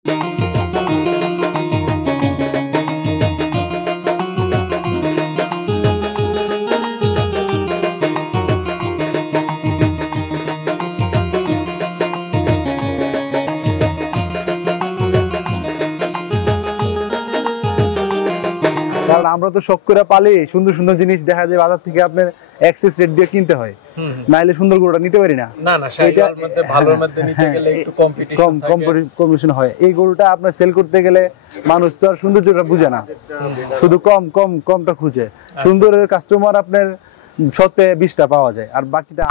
কারণ আমরা তো শখ করে পালি, সুন্দর সুন্দর জিনিস দেখা যায় বাজার থেকে আপনার এক্সেস রেট দিয়ে কিনতে হয়, নাইলে সুন্দর গরুটা নিতে পারি না। না না, শাহিওয়াল মধ্যে ভালোর মধ্যে নিতে গেলে একটু কম্পিটিশন হয়। এই গরুটা আপনার সেল করতে গেলে মানুষ তো আর সৌন্দর্যটা বুঝে না, শুধু কমটা খুঁজে। সুন্দরের কাস্টমার আপনার 20টা পাওয়া যায়, আর বাকিটা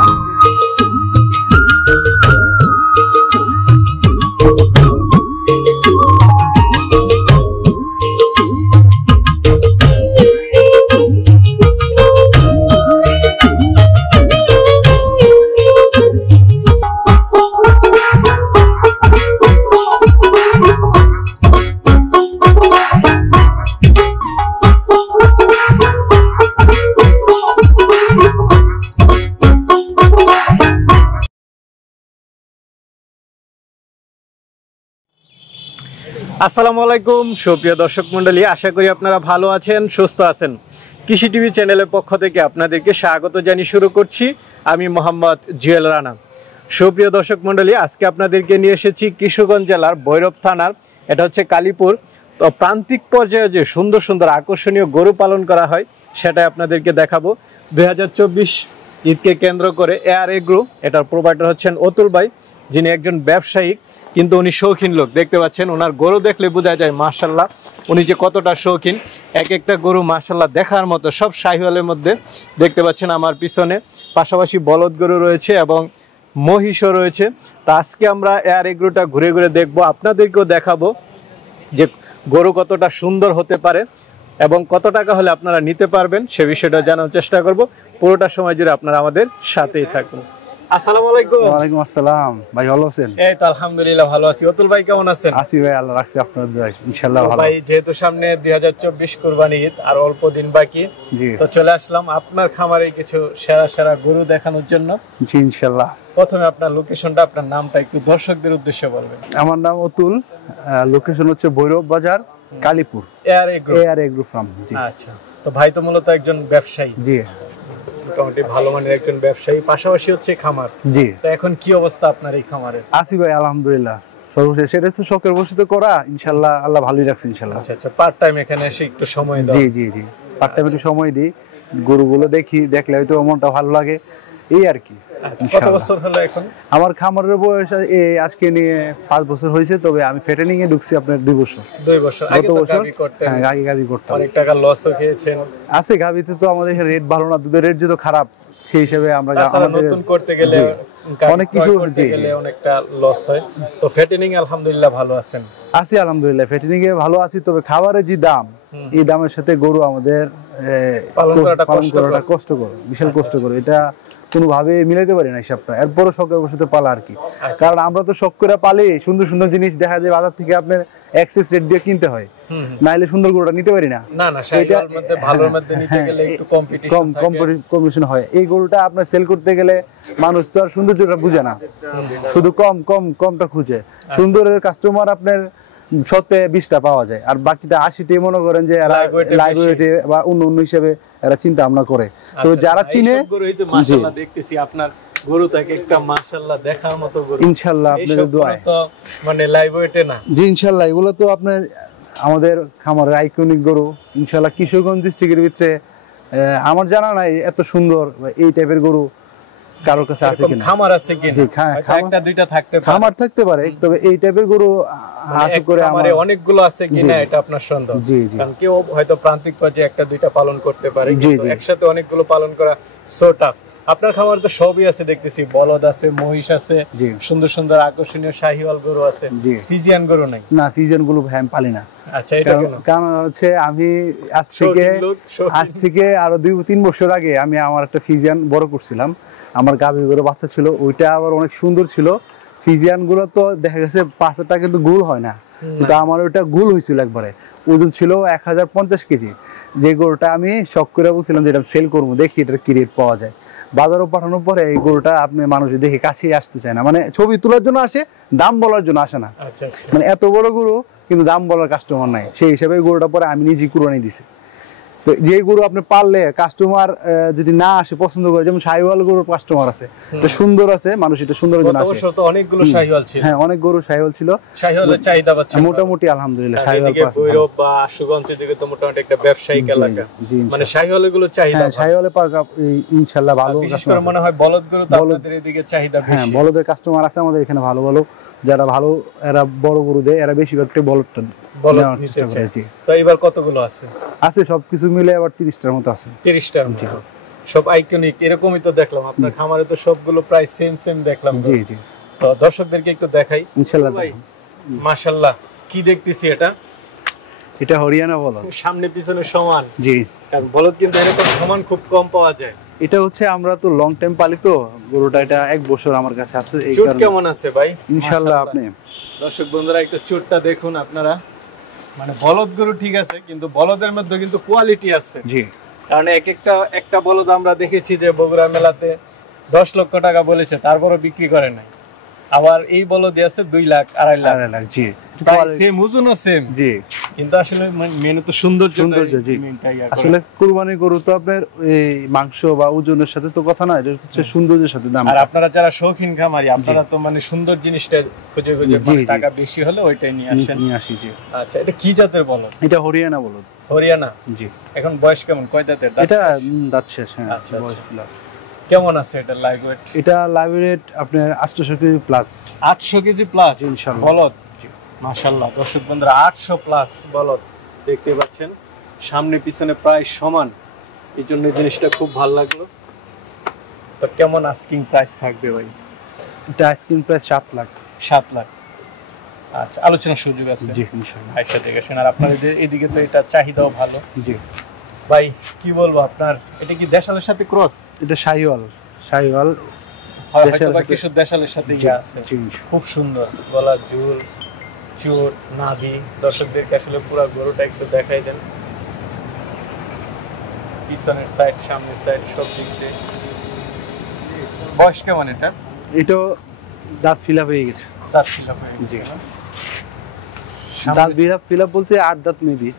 আসসালামু আলাইকুম সুপ্রিয় দর্শক মণ্ডলী, আশা করি আপনারা ভালো আছেন, সুস্থ আছেন। কৃষি টিভি চ্যানেলের পক্ষ থেকে আপনাদেরকে স্বাগত জানিয়ে শুরু করছি আমি মোহাম্মদ জুয়েল রানা। সুপ্রিয় দর্শক মণ্ডলী, আজকে আপনাদেরকে নিয়ে এসেছি কিশোরগঞ্জ জেলার ভৈরব থানার, এটা হচ্ছে কালীপুর। তো প্রান্তিক পর্যায়ে যে সুন্দর সুন্দর আকর্ষণীয় গরু পালন করা হয় সেটাই আপনাদেরকে দেখাবো। 2024 ঈদকে কেন্দ্র করে এআর এগ্রো, এটার প্রোভাইডার হচ্ছেন অতুল ভাই, যিনি একজন ব্যবসায়িক, কিন্তু উনি শৌখিন লোক। দেখতে পাচ্ছেন ওনার গরু দেখলে বোঝা যায় মাশাআল্লাহ উনি যে কতটা শৌখিন। এক একটা গরু মাশাআল্লাহ দেখার মতো, সব শাহিওয়ালের মধ্যে। দেখতে পাচ্ছেন আমার পিছনে পাশাপাশি বলদ গরু রয়েছে এবং মহিষও রয়েছে। তো আজকে আমরা এআর এগ্রোটা ঘুরে ঘুরে দেখবো, আপনাদেরকেও দেখাবো যে গরু কতটা সুন্দর হতে পারে এবং কত টাকা হলে আপনারা নিতে পারবেন সে বিষয়টা জানার চেষ্টা করব। পুরোটা সময় জুড়ে আপনারা আমাদের সাথেই থাকুন। আসসালামু আলাইকুম। ওয়ালাইকুম আসসালাম। ভাই ভালো আছেন? এই তো আলহামদুলিল্লাহ ভালো আছি। অতুল ভাই কেমন আছেন? আছি ভাই, আল্লাহ রাখছে আপনার দোয়ায় ইনশাআল্লাহ ভালো। ভাই যেহেতু সামনে 2024 কুরবানি ঈদ আর অল্প দিন বাকি, তো চলে আসলাম আপনার খামারে কিছু সেরা সেরা গরু দেখানোর জন্য। জি ইনশাআল্লাহ। প্রথমে আপনার লোকেশনটা, আপনার নামটা একটু দর্শকদের উদ্দেশ্যে বলবেন। আমার নাম অতুল, লোকেশন হচ্ছে ভৈরব বাজার, কালীপুর, এআর এগ্রো ফার্ম। জি আচ্ছা। তো ভাই তো মূলত একজন ব্যবসায়ী। জি, মোটামুটি ভালো মানের একজন ব্যবসায়ী, পাশাপাশি হচ্ছে খামার। জি। তো এখন কি অবস্থা আপনার এই খামারের? আছি ভাই আলহামদুলিল্লাহ, সর্বশেষ এটা তো শখের বশত করা, ইনশাআল্লাহ আল্লাহ ভালোই রাখছে ইনশাআল্লাহ। আচ্ছা আচ্ছা, পার্ট টাইম এখানে এসে একটু সময় দাও? জি জি জি, পার্ট টাইম একটু সময় দিই, গরুগুলো দেখি, দেখলে হয়তো মনটা ভালো লাগে, এই আর কি। কত বছর হলো এখন? আমার খামারের বয়স আজকে নিয়ে 5 বছর হয়েছে, তবে আমি ফেটেনিং এ ঢুকছি আপনার 2 বছর। 2 বছর আগে তো গাবি করতেন? হ্যাঁ, গাবি করতাম। অনেক টাকা লসও খেয়েছেন? আছে, গাবিতে তো আমাদের রেট ভালো না, দুধের রেট যত খারাপ, সেই হিসেবে আমরা নতুন করতে গেলে অনেক কিছু করতে গেলে অনেকটা লস হয়। তো ফেটেনিং আলহামদুলিল্লাহ ভালো আছেন? আছি আলহামদুলিল্লাহ, ফেটেনিং এ ভালো আছি, তবে খাবারের যে দাম, এই দামের সাথে গরু আমাদের পালন করাটা কষ্টকর, বিশাল কষ্টকর। এটা কোনোভাবে মিলাইতে পারি না হিসাবটা, এরপরও শখের বসে পালা আর কি। কারণ আমরা তো শখ করে পালি, সুন্দর সুন্দর জিনিস দেখা যায় বাজার থেকে আপনার এক্সেস রেট দিয়ে কিনতে হয়, নাইলে সুন্দর গরুটা নিতে পারি না। না না, শাহিওয়াল মধ্যে ভালোর মধ্যে নিতে গেলে একটু কম্পিটিশন হয়। এই গরুটা আপনার সেল করতে গেলে মানুষ তো আর সৌন্দর্যটা বুঝে না, শুধু কমটা খুঁজে। সুন্দরের কাস্টমার আপনার 20টা পাওয়া যায়, আর বাকিটা 80টাই মনে করেন যে এরা লাইভ ওয়েটে বা অন্য হিসেবে এরা চিন্তা ভাবনা করে। তো যারা চিনে, মাশাআল্লাহ দেখতেছি আপনার গরু থেকে একটা মাশাআল্লাহ দেখার মতো গরু, ইনশাআল্লাহ আপনাদের দোয়ায়। তো মানে লাইভ ওয়েটে না? জি ইনশাআল্লাহ, এগুলো তো আপনার আমাদের খামারের আইকনিক গরু। ইনশাআল্লাহ কিশোরগঞ্জ ডিস্ট্রিক্টের ভিতরে আমার জানা নাই এত সুন্দর এই টাইপের গরু কারোর কাছে আছে কিনা। খামার আছে কিনা? জি, একটা দুইটা থাকতে পারে, খামার থাকতে পারে, তবে এই টাইপের গরু আছে করে আমারে অনেকগুলো আছে কিনা এটা আপনার সন্দেহ। জি জি, কারণ কেউ হয়তো প্রান্তিক পর্যায়ে একটা দুইটা পালন করতে পারে, কিন্তু একসাথে অনেকগুলো পালন করা সো টাফ। আপনার খামারে তো সবই আছে দেখতেছি, বলদ আছে, মহিষ আছে, সুন্দর সুন্দর আকর্ষণীয় শাহিওয়াল গরু আছে, ফিজিয়ান গরু নাই? না, ফিজিয়ান গরু আমি পালি না। আচ্ছা, এটা কেন? কারণ হচ্ছে আমি আজ থেকে আরো 2-3 বছর আগে আমি আমার একটা ফিজিয়ান বড় করছিলাম, আমার গাভী গরু বাচ্চা ছিল, ওইটা আবার অনেক সুন্দর ছিল। ফিজিয়ান গুলো তো দেখা গেছে 5টা কিন্তু গুল হয় না, কিন্তু আমার ওইটা গুল হয়েছিল একবারে, ওজন ছিল 1050 কেজি। যে গরুটা আমি শখ করে বলছিলাম যে এটা সেল করবো, দেখি এটা কি রেট পাওয়া যায়। বাজারও পাঠানোর পরে এই গরুটা আপনি মানুষ দেখে কাছেই আসতে চায় না, মানে ছবি তোলার জন্য আসে, দাম বলার জন্য আসে না। আচ্ছা আচ্ছা। মানে এত বড় গরু কিন্তু দাম বলার কাস্টমার নাই, সেই হিসাবে গরুটা পরে আমি নিজেই কুরবানি দিছি। তো যে গরু আপনি পাললে কাস্টমার যদি না আসে পছন্দ করে, যেমন শাহিওয়াল গরুর কাস্টমার আছে, এটা সুন্দর আছে, মানুষ এটা সুন্দরের জন্য আসে। তো অনেকগুলো শাহিওয়াল ছিল। হ্যাঁ, অনেক গরু শাহিওয়াল ছিল, শাহিওয়ালের চাহিদা পাচ্ছে মোটামুটি আলহামদুলিল্লাহ। শাহিওয়াল এদিকে ভৈরব বা আশুগঞ্জের দিকে তো মোটামুটি একটা ব্যবসায়িক এলাকা, মানে শাহিওয়ালের গুলো চাহিদা। হ্যাঁ, শাহিওয়ালের পার্ক ইনশাআল্লাহ ভালো। বিশেষ করে মনে হয় বলদ গরু তো আপনাদের এদিকে চাহিদা বেশি। হ্যাঁ, বলদের কাস্টমার আছে আমাদের এখানে ভালো ভালো, যারা ভালো এরা বড় গরু দেয়, এরা বেশিরভাগটা বলদটা নেওয়ার চেষ্টা করেছি। তো এবার কতগুলো আছে? আছে সবকিছু মিলে আবার 30টার মতো আছে। 30টার মতো, সব আইকনিক এরকমই তো দেখলাম আপনার খামারে, তো সবগুলো প্রায় সেম সেম দেখলাম। জি জি। তো দর্শকদেরকে একটু দেখাই ইনশাআল্লাহ। ভাই মাশাআল্লাহ, কি দেখতেছি এটা? এটা হরিয়ানা বলদ, সামনে পিছনে সমান। জি। কারণ বলদ কিন্তু এরকম সমান খুব কম পাওয়া যায়। এটা হচ্ছে আমরা তো লং টাইম পালি, তো গরুটা এটা 1 বছর আমার কাছে আছে। এই চুট কারণে কেমন আছে ভাই? ইনশাআল্লাহ। আপনি দর্শক বন্ধুরা একটু চুটটা দেখুন আপনারা, মানে বলদ গরু ঠিক আছে, কিন্তু বলদের মধ্যে কিন্তু কোয়ালিটি আছে। জি। কারণ একটা বলদ আমরা দেখেছি যে বগুড়া মেলাতে 10 লক্ষ টাকা বলেছে, তারপরও বিক্রি করে নাই। আবার এই বলদই আছে 2 লাখ 2.5 লাখ। জি, সেম ওজনও সেম। জি। কিন্তু আসলে মেনু তো সৌন্দর্য। জি। আসলে কুরবানি গরু তো আপনার এই মাংস বা ওজনের সাথে তো কথা না, এটা হচ্ছে সৌন্দর্যের সাথে দাম। আর আপনারা যারা শৌখিন খামারি, আপনারা তো মানে সুন্দর জিনিসটা খুঁজে মানে টাকা বেশি হলে ওইটাই নিয়ে আসি। জি। আচ্ছা, এটা কি জাতের বলদ? এটা হরিয়ানা বলদ। হরিয়ানা। জি। এখন বয়স কেমন, কয় দাঁতের? এটা দাঁত শেষ। হ্যাঁ, আচ্ছা, বয়স কেমন আছে এটা লাইভ ওয়েট? এটা লাইভ ওয়েট আপনার 800 কেজি প্লাস। 800 কেজি প্লাস ইনশাআল্লাহ বলদ। মাশাআল্লাহ, দর্শক বন্ধুরা 800 প্লাস বলদ দেখতে পাচ্ছেন, সামনে পিছনে প্রায় সমান, এই জন্য জিনিসটা খুব ভালো লাগলো। তো কেমন আস্কিং প্রাইস থাকবে ভাই? এটা আস্কিং প্রাইস 7 লাখ। 7 লাখ। আচ্ছা, আলোচনার সুযোগ আছে। জি, ইনশাআল্লাহ। ভাই সাথে গেছেন, আর আপনাদের এদিকে তো এটা চাহিদাও ভালো। জি ভাই, কি বলবো আপনার, এটা কি দেশালের সাথে ক্রস? এটা শাহিওয়াল। হয়তো বা কিছু দেশালের সাথে ইয়ে আছে। খুব সুন্দর গলার ঝুল, চুট, নাভি। দর্শকদেরকে আসলে পুরো গরুটা একটু দেখাই দেন, পিছনের সাইড, সামনের সাইড, সব দিক দিয়ে। বয়স কেমন এটা? এটা দাঁত ফিল আপ হয়ে গেছে। দাঁত ফিল আপ হয়ে গেছে। দাঁত ফিল আপ বলতে 8 দাঁত মেবি।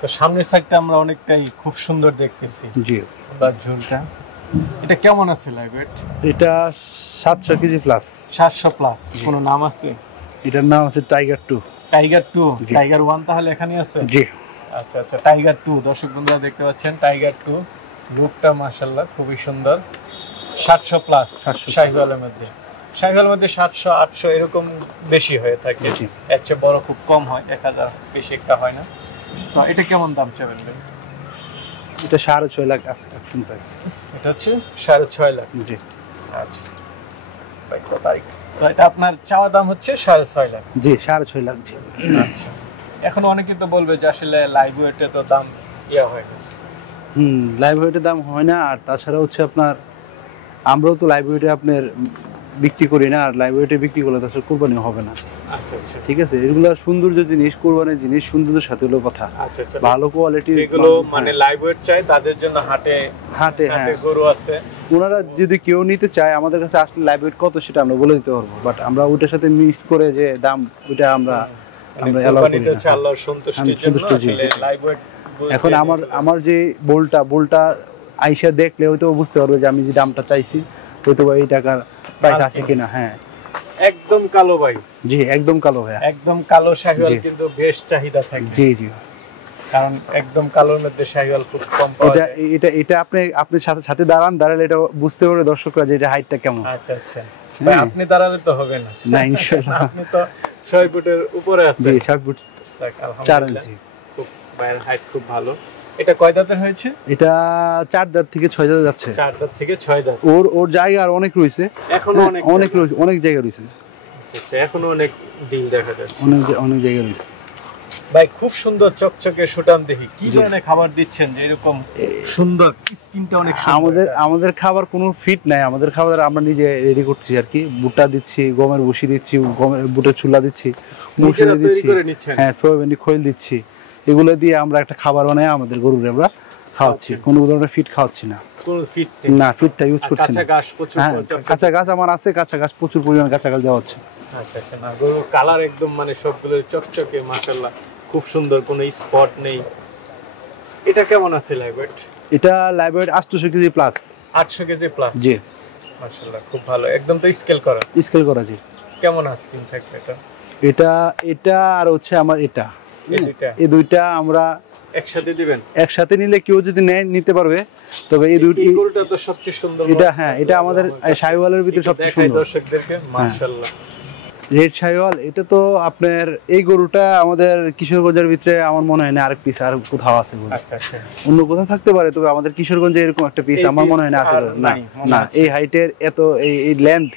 তো সামনের সাইডটা আমরা অনেকটাই খুব সুন্দর দেখতেছি। জি। বা ঝুলটা এটা কেমন আছে লাইভ ওয়েট? এটা 700 কেজি প্লাস। 700 প্লাস। কোনো নাম আছে? এটার নাম আছে টাইগার 2। টাইগার 2? টাইগার 1 তাহলে এখানে আছে? জি। আচ্ছা আচ্ছা, টাইগার 2। দর্শক বন্ধুরা দেখতে পাচ্ছেন টাইগার 2, লুকটা মাশাআল্লাহ খুবই সুন্দর। 700 প্লাস শাহিওয়ালের মধ্যে। শাহিওয়ালের মধ্যে 700 800 এরকম বেশি হয়ে থাকে, এর চেয়ে বড় খুব কম হয়, 1000 বেশি একটা হয় না। তো এটা কেমন দাম চাবেন ভাই? এটা 6.5 লাখ আস্কিং প্রাইস। এটা হচ্ছে 6.5 লাখ। জি। আচ্ছা ভাই, কত তারিখ? তো এটা আপনার চাওয়া দাম হচ্ছে 6.5 লাখ। জি, 6.5 লাখ। জি। আচ্ছা, এখন অনেকে তো বলবে যে আসলে লাইভ ওয়েটে তো দাম ইয়া হয় না। লাইভ ওয়েটের দাম হয় না, আর তাছাড়া হচ্ছে আপনার আমরাও তো লাইভ ওয়েটে আপনার বিক্রি করি না, আর লাইভ ওয়েটে বিক্রি করলে তাছাড়া কোরবানি হবে না। আচ্ছা আচ্ছা, ঠিক আছে, এগুলো সৌন্দর্য জিনিস, কোরবানির জিনিস, সৌন্দর্যের সাথে হলো কথা। আচ্ছা আচ্ছা, ভালো কোয়ালিটির যেগুলো মানে লাইভ ওয়েট চাই তাদের জন্য হাটে হ্যাঁ গরু আছে। ওনারা যদি কেউ নিতে চায় আমাদের কাছে আসলে লাইভ ওয়েট কত সেটা আমরা বলে দিতে পারবো, বাট আমরা ওটার সাথে মিক্স করে যে দাম ওটা আমরা এলাও করি না। আল্লাহর সন্তুষ্টির জন্য আসলে লাইভ ওয়েট। এখন আমার যে বোলটা আইসা দেখলে হয়তো বুঝতে পারবে যে আমি যে দামটা চাইছি হয়তো এই টাকার প্রাইস আছে কিনা। হ্যাঁ, একদম কালো ভাই। জি, একদম কালো ভাই। একদম কালো শাহিওয়াল কিন্তু বেশ চাহিদা থাকে। জি জি, কারণ একদম কালোর মধ্যে শাহিওয়াল খুব কম পাওয়া যায়। এটা আপনি সাথে দাঁড়ালে এটা বুঝতে পারবে দর্শকরা যে এটা হাইটটা কেমন। আচ্ছা আচ্ছা, ভাই আপনি দাঁড়ালে তো হবে না। না, ইনশাআল্লাহ আপনি তো 6 ফুটের উপরে আছেন। জি, 6 ফুট 4 ইঞ্চি। খুব ভাইয়ের হাইট খুব ভালো। এটা কয় দাঁতের হয়েছে? এটা 4 দাঁত থেকে 6 দাঁত যাচ্ছে। 4 দাঁত থেকে 6 দাঁত। ওর জায়গা আর অনেক রয়েছে, এখনো অনেক জায়গা রয়েছে। আচ্ছা, এখনো অনেক ডিল দেখা যাচ্ছে, অনেক জায়গা রয়েছে। ভাই খুব সুন্দর চকচকে সুটাম দেখি। কি ধরনের খাবার দিচ্ছেন যে এরকম সুন্দর স্কিনটা অনেক সুন্দর? আমাদের খাবার কোনো ফিট নাই, আমাদের খাবার আমরা নিজে রেডি করছি আর কি। ভুট্টা দিচ্ছি, গমের ভুসি দিচ্ছি, বুটের চুলা দিচ্ছি, মুসুরি দিচ্ছি, হ্যাঁ, সোয়াবিন খৈল দিচ্ছি। এগুলো দিয়ে আমরা একটা খাবার বানাই আমাদের গরুর আমরা খাওয়াচ্ছি, কোনো ধরনের ফিট খাওয়াচ্ছি না, কোন ফিট না ফিটটা ইউজ করছি না। কাঁচা ঘাস প্রচুর হ্যাঁ কাঁচা ঘাস আমার আছে, কাঁচা ঘাস প্রচুর পরিমাণে কাঁচা ঘাস দেওয়া হচ্ছে। আচ্ছা আচ্ছা, না গরুর কালার একদম মানে সবগুলো চকচকে মাশাআল্লাহ, খুব সুন্দর, কোনো স্পট নেই। এটা কেমন আছে লাইভ ওয়েট? এটা live weight 800 KG plus. 800 KG plus, জি মাশাআল্লাহ খুব ভালো, একদম তো স্কেল করা। স্কেল করা জি। কেমন আস্কিং থাকবে এটা? এটা আর হচ্ছে আমার এটা, এটা এই দুইটা আমরা একসাথে দিবেন? একসাথে নিলে কেউ যদি নেয় নিতে পারবে, তবে এই দুইটা, এই গরুটা তো সবচেয়ে সুন্দর। এটা হ্যাঁ এটা আমাদের শাহিওয়ালের ভিতরে সবচেয়ে সুন্দর। দর্শকদেরকে মাশাআল্লাহ রেড শাহিওয়াল, এটা তো আপনার এই গরুটা আমাদের কিশোরগঞ্জের ভিতরে আমার মনে হয় না আরেক পিস আর কোথাও আছে গরু। আচ্ছা আচ্ছা, অন্য কোথাও থাকতে পারে, তবে আমাদের কিশোরগঞ্জে এরকম একটা পিস আমার মনে হয় না আছে। না না এই হাইটের এত এই লেন্থ,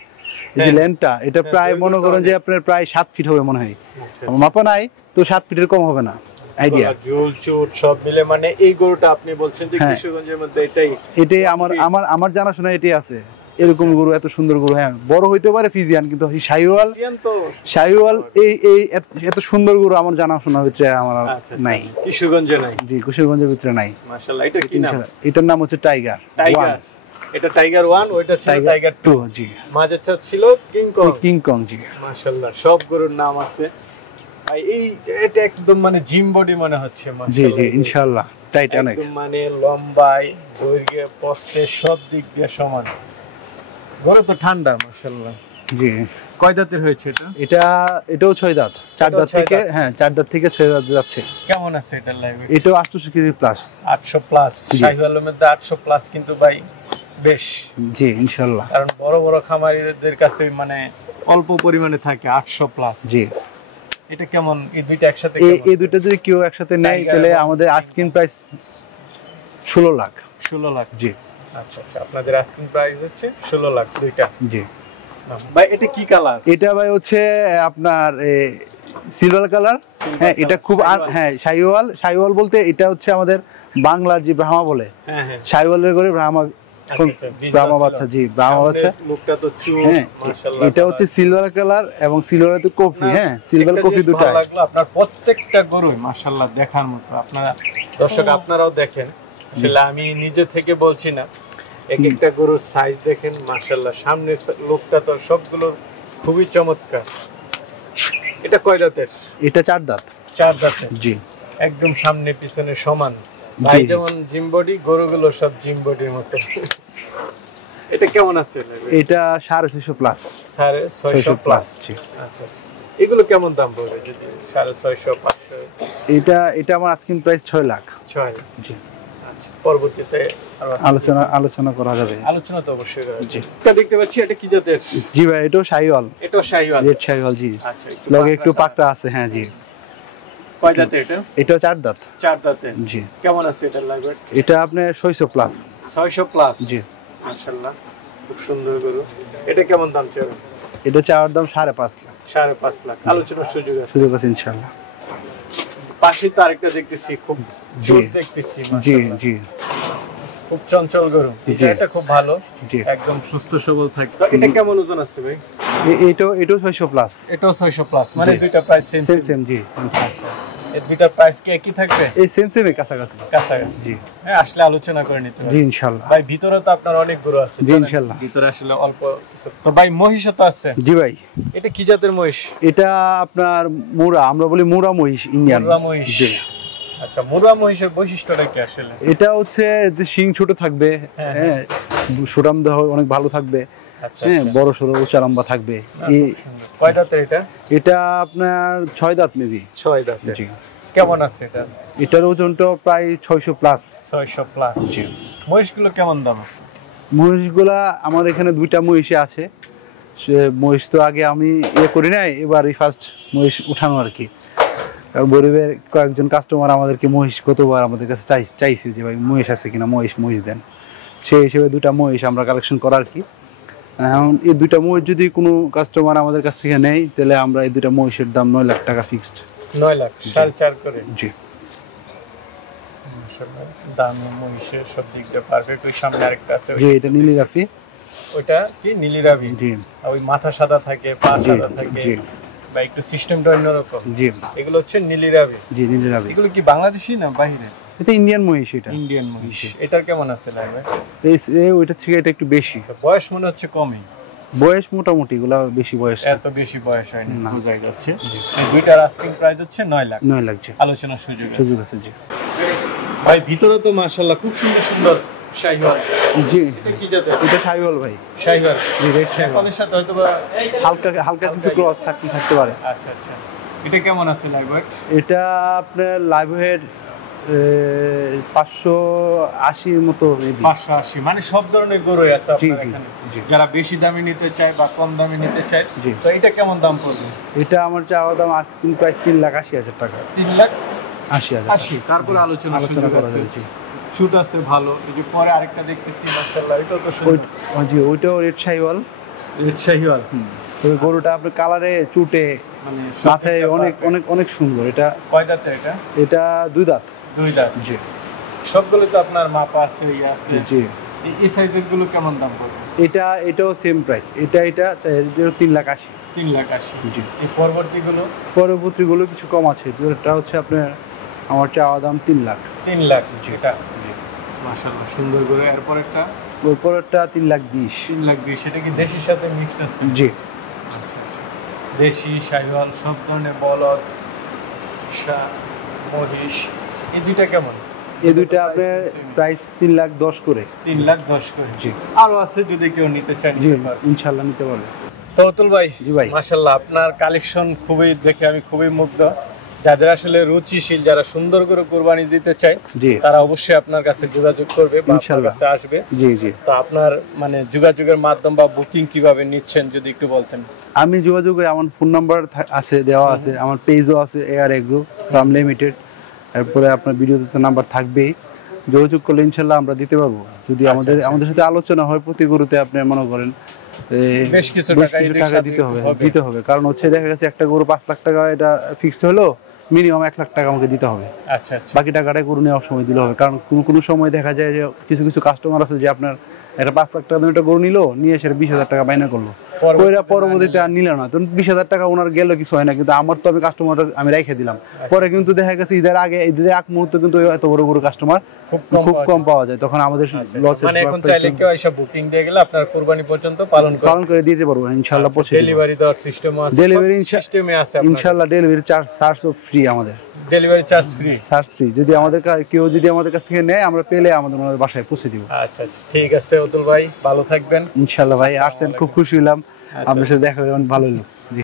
এই যে লেন্থটা, এটা প্রায় মনে করেন যে আপনার প্রায় 7 ফিট হবে মনে হয়, আমার মাপা নাই তো 7 ফিটের কম হবে না আইডিয়া। ঝুল চুট সব মিলে মানে এই গরুটা আপনি বলছেন যে কিশোরগঞ্জের মধ্যে এটাই আমার জানাশোনা এটাই আছে, এরকম গরু, এত সুন্দর গরু। হ্যাঁ বড় হইতে পারে ফিজিয়ান, কিন্তু শাহিওয়াল এই এত সুন্দর গরু আমার জানাশোনার ভিতরে আমার নাই, কিশোরগঞ্জে নাই। জি কিশোরগঞ্জের ভিতরে নাই। মাশাআল্লাহ, এটা কি নাম? এটার নাম হচ্ছে টাইগার। এটা টাইগার 1, ওইটা ছিল টাইগার 2। জি মাঝেরটা ছিল কিং কং। জি মাশাআল্লাহ, সব গরুর নাম আছে ভাই। এটা একদম মানে জিম বডি মনে হচ্ছে। জি জি ইনশাআল্লাহ টাইটানিক, একদম মানে লম্বায় দৈর্ঘ্যে পোস্টে সব দিক দিয়ে সমান। গরু তো ঠান্ডা মাশাআল্লাহ। জি কয় দাঁতের হয়েছে এটা? এটাও 6 দাঁত, 4 দাঁত থেকে, হ্যাঁ 4 দাঁত থেকে 6 দাঁত যাচ্ছে। কেমন আছে এটা লাইভ? এটাও 800 কেজি প্লাস। 800 প্লাস, শাহিওয়ালের মধ্যে 800 প্লাস কিন্তু ভাই বেশ। জি ইনশাআল্লাহ, কারণ বড় বড় খামারিদের কাছে মানে অল্প পরিমাণে থাকে 800 প্লাস। জি এটা কেমন এই দুইটা একসাথে? এই দুইটা যদি কেউ একসাথে নেয় তাহলে আমাদের আস্কিং প্রাইস 16 লাখ। 16 লাখ, জি আচ্ছা আচ্ছা, আপনাদের আস্কিং প্রাইস হচ্ছে 16 লাখ দুইটা। জি ভাই এটা কি কালার? এটা ভাই হচ্ছে আপনার সিলভার কালার। হ্যাঁ এটা খুব, হ্যাঁ শাহিওয়াল বলতে এটা হচ্ছে আমাদের বাংলার যে ব্রাহ্মা বলে, শাহিওয়ালের করে ব্রাহ্মা বাচ্চা। জি ব্রাহ্মা বাচ্চা, মুখটা তো চুল মাশাআল্লাহ। এটা হচ্ছে সিলভার কালার এবং সিলভার তো কফি। হ্যাঁ সিলভার কফি দুটো লাগলো। আপনার প্রত্যেকটা গরু মাশাআল্লাহ দেখার মতো। আপনারা দর্শক আপনারাও দেখেন, আসলে আমি নিজে থেকে বলছি না, এক একটা গরুর সাইজ দেখেন মাশাআল্লাহ। সামনের লোকটা তো সবগুলোর খুবই চমৎকার। এটা কয় দাঁতের? এটা 4 দাঁত। 4 দাঁতের, জি একদম সামনে পিছনে সমান। ভাই যেমন জিম বডি, গরুগুলো সব জিম বডির মতো। এটা কেমন আছে? এটা 650 প্লাস। 650 প্লাস। আচ্ছা আচ্ছা, এগুলো কেমন দাম পড়বে যদি 650 500? এটা আমার আস্কিং প্রাইস 6 লাখ। 6 লাখ, জি। আচ্ছা, পরবর্তীতে আলোচনা করা যাবে। আলোচনা তো অবশ্যই করা যাবে। জি, এটা দেখতে পাচ্ছি, এটা কি জাতের? জি ভাই এটাও শাহিওয়াল। এটাও শাহিওয়াল, রেড শাহিওয়াল। জি আচ্ছা, লগে একটু পাকড়া আছে। হ্যাঁ জি। কয় দাঁতের এটা? এটাও 4 দাঁত। 4 দাঁতের, জি। কেমন আছে এটা লাগবে? এটা আপনার 600 প্লাস। 600 প্লাস, জি মাশাআল্লাহ খুব সুন্দর গরু। এটা কেমন দাম চাইবেন? এটা চাওয়ার দাম 5.5 লাখ। 5.5 লাখ, আলোচনার সুযোগ আছে? সুযোগ আছে ইনশাআল্লাহ। পাশে তো আরেকটা দেখতেছি, খুব জোর দেখতেছি। জি জি খুব চঞ্চল গরু। এটা খুব ভালো, একদম সুস্থ সবল থাকে। এটা কেমন ওজন আছে ভাই? এটাও 600 প্লাস। এটাও 600 প্লাস, মানে দুইটা প্রাইস সেম। জি আচ্ছা, এই দুইটা প্রাইস কি একই থাকবে? এই সেম কাছাকাছি। জি হ্যাঁ, আসলে আলোচনা করে নিতে হবে। জি ইনশাআল্লাহ। ভাই ভিতরে তো আপনার অনেক গরু আছে। জি ইনশাআল্লাহ, ভিতরে আসলে অল্প তো। ভাই মহিষও তো আছে? জি ভাই। এটা কি জাতের মহিষ? এটা আপনার মুরা, আমরা বলি মুরা মহিষ, ইন্ডিয়ান মুরা মহিষ। জি আচ্ছা, মুরা মহিষের বৈশিষ্ট্যটা কি আসলে? এটা হচ্ছে যে শিং ছোট থাকবে, হ্যাঁ সুরাম দেহ অনেক ভালো থাকবে, হ্যাঁ বড় সরো উঁচা লম্বা থাকবে। কয় দাঁতের এটা? এটা আপনার 6 দাঁত মেবি। 6 দাঁত, জি। কেমন আছে এটা? এটার ওজনটা প্রায় 600 প্লাস। 600 প্লাস, জি। মহিষগুলো কেমন দাম আছে? মহিষগুলা আমার এখানে 2টা মহিষে আছে। সে মহিষ তো আগে আমি করি নাই, এবারই ফার্স্ট মহিষ উঠানো আর কি। গরিবের কয়েকজন কাস্টমার আমাদেরকে মহিষ কতবার আমাদের কাছে চাইছে যে ভাই মহিষ আছে কিনা, মহিষ দেন। সেই হিসেবে 2টা মহিষ আমরা কালেকশন করা আর কি। এখন এই 2টা মহিষ যদি কোনো কাস্টমার আমাদের কাছ থেকে নেয় তাহলে আমরা এই 2টা মহিষের দাম 9 লাখ টাকা ফিক্সড। 9 লাখ, 4.5 করে, জি। দাম মহিষের সব দিক দিয়ে পারফেক্ট। ওই সামনে আরেকটা আছে, জি এটা নীলি রাফি। ওইটা কি নীলি রাভি? জি। ওই মাথা সাদা থাকে, পা সাদা থাকে, জি। বা একটু সিস্টেমটা অন্যরকম। জি, এগুলো হচ্ছে নীলি রাভি। জি নীলি রাভি। এগুলো কি বাংলাদেশি না বাইরে? এটা ইন্ডিয়ান মহিষ, এটা ইন্ডিয়ান মহিষ। এটার কেমন আছে লাইভে? ওইটা থেকে এটা একটু বেশি বয়স মনে হচ্ছে কমই। বয়স মোটামুটি এগুলা বেশি বয়স, এত বেশি বয়স হয়নি, না। বোঝাই যাচ্ছে। এই দুইটার আস্কিং প্রাইস হচ্ছে 9 লাখ। 9 লাখ জি, আলোচনার সুযোগ আছে। সুযোগ আছে জি। ভাই ভিতরে তো মাশাআল্লাহ খুব সুন্দর সুন্দর শাহিওয়াল। জি এটা কি জাতের? এটা শাহিওয়াল ভাই, শাহিওয়াল। জি রেড শাহিওয়াল। এখনের সাথে হয়তো বা হালকা হালকা কিছু ক্রস থাকতে পারে। আচ্ছা আচ্ছা। এটা কেমন আছে লাইভ ওয়েট? এটা আপনার লাইভ ওয়েট 580 এর মতো, 580। মানে সব ধরনের গরুই আছে জি আপনার জি এখানে। জি। যারা বেশি দামি নিতে চায় বা কম দামি নিতে চায়, জি। তো এটা কেমন দাম পড়বে? এটা আমার চাওয়া দাম আস্কিং প্রাইস 3,80,000 টাকা। 3,80,000। 80 তারপরে আলোচনা করা যাবে জি। শুট আছে ভালো। এই যে পরে আরেকটা দেখতেছি মাশাআল্লাহ, এটাও তো সুন্দর। জি ওইটাও রেড শাহিওয়াল। রেড শাহিওয়াল। তবে গরুটা আপনার কালারে, চুটে, মানে মাথায় অনেক অনেক অনেক সুন্দর। এটা কয় দাঁতে এটা? এটা 2 দাঁত। 2 দাঁত। জি সবগুলো তো আপনার মাপা আছে, ইয়ে আছে। জি। এই সাইজের গুলো কেমন দাম পড়বে? এটাও সেম প্রাইস। এটা 3,80,000। 3,80,000। জি। এই পরবর্তীগুলো? পরবর্তীগুলো কিছু কম আছে। এটা হচ্ছে আপনার আমার চাওয়া দাম 3 লাখ। 3 লাখ। এটা মাশাআল্লাহ সুন্দর করে। এরপর একটা ওর পরেরটা 3,20,000। 3,20,000। সেটা কি দেশির সাথে মিক্সড আছে? জি আচ্ছা আচ্ছা। দেশি, শাহিওয়াল, সব ধরনের বলদ, মহিষ। এই দুইটা কেমন? এই দুইটা আপনার প্রাইস 3,10,000 করে। 3,10,000 করে। জি। আরো আছে যদি কেউ নিতে চায় জি নিতে পারবে। ইনশাআল্লাহ নিতে পারবে। তো অতুল ভাই, জি ভাই। মাশাআল্লাহ আপনার কালেকশন খুবই দেখে আমি খুবই মুগ্ধ। যাদের আসলে রুচিশীল, যারা সুন্দর করে কুরবানি দিতে চায়, জি তারা অবশ্যই আপনার কাছে যোগাযোগ করবে বা আপনার ইনশাআল্লাহ কাছে আসবে। জি জি। তো আপনার মানে যোগাযোগের মাধ্যম বা বুকিং কিভাবে নিচ্ছেন যদি একটু বলতেন। আমি যোগাযোগে আমার ফোন নাম্বার আছে, দেওয়া আছে, আমার পেজও আছে এআর এগ্রো ফার্ম লিমিটেড। এরপরে আপনার ভিডিওতে নাম্বার থাকবেই, যোগাযোগ করলে ইনশাআল্লাহ আমরা দিতে পারবো। যদি আমাদের সাথে আলোচনা হয় প্রতি গরুতে, আপনি মনে করেন বেশ কিছু টাকা দিতে হবে। কারণ হচ্ছে দেখা গেছে একটা গরু 5 লাখ টাকা এটা ফিক্সড হলো, মিনিমাম 1 লাখ টাকা আমাকে দিতে হবে। আচ্ছা আচ্ছা। বাকি টাকাটা গরু নেওয়ার সময় দিলে হবে। কারণ কোনো সময় দেখা যায় যে কিছু কাস্টমার আছে যে আপনার একটা 5 লাখ টাকা একটা গরু নিয়ে এসে 20,000 টাকা বাইনা করলো, পরবর্তীতে আর নিল না। তখন 20,000 টাকা ওনার গেল, কিছু হয় না, কিন্তু আমার তো আমি কাস্টমার আমি রেখে দিলাম। পরে কিন্তু দেখা গেছে ঈদের আগ মুহূর্তে কিন্তু এত বড় কাস্টমার খুব কম পাওয়া যায়। তখন আমাদের লস। মানে এখন চাইলে কেউ এসে বুকিং দিয়ে গেলে আপনার কুরবানি পর্যন্ত পালন করে দিতে পারবো ইনশাআল্লাহ। ডেলিভারি দেওয়ার সিস্টেম আছে? ডেলিভারি সিস্টেমে আছে ইনশাআল্লাহ। ডেলিভারি চার্জ ফ্রি আমাদের। Delivery charge free. যদি কেউ আমাদের কাছ থেকে নেয়, আমরা পেলে আমাদের বাসায় পৌঁছে দিব। আচ্ছা আচ্ছা ঠিক আছে অতুল ভাই, ভালো থাকবেন। ইনশাআল্লাহ ভাই, আসছেন খুব খুশি হলাম, আপনার সাথে দেখা হয়ে ভালো হলো।